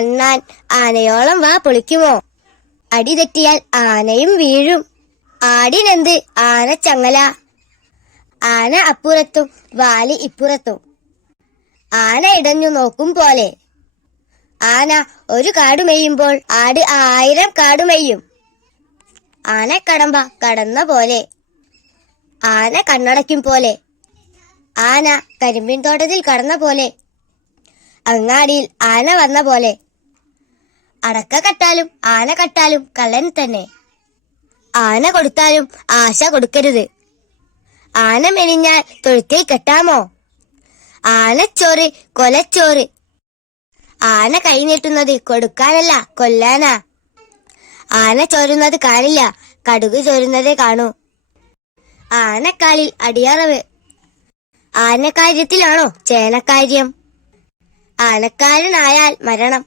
അണ്ണാൻ ആനയോളം വാ പൊളിക്കുമോ? അടി തെറ്റിയാൽ ആനയും വീഴും. ആടിനെന്ത് ആന ചങ്ങല ആന അപ്പുറത്തും വാലി ഇപ്പുറത്തും. ആന ഇടഞ്ഞു നോക്കും പോലെ. ആന ഒരു കാട് മെയ്യുമ്പോൾ ആട് ആയിരം കാട് മെയ്യും ആന കടമ്പ കടന്ന പോലെ. ആന കണ്ണടയ്ക്കും പോലെ. ആന കരിമ്പിൻ തോട്ടത്തിൽ കടന്ന പോലെ. അങ്ങാടിയിൽ ആന വന്ന പോലെ. അടക്ക കട്ടാലും ആന കട്ടാലും കള്ളൻ തന്നെ. ആന കൊടുത്താലും ആശ കൊടുക്കരുത്. ആന മെനിഞ്ഞാൽ തൊഴുത്തിൽ കെട്ടാമോ? ആനച്ചോറ് കൊലച്ചോറ്. ആന കൈ നീട്ടുന്നത് കൊടുക്കാനല്ല കൊല്ലാനാ. ആന ചോരുന്നത് കാണില്ല കടുക് ചോരുന്നതേ കാണൂ. ആനക്കാലിൽ അടിയറവ്. ആനക്കാര്യത്തിലാണോ ചേനക്കാര്യം? ആനക്കാരനായാൽ മരണം.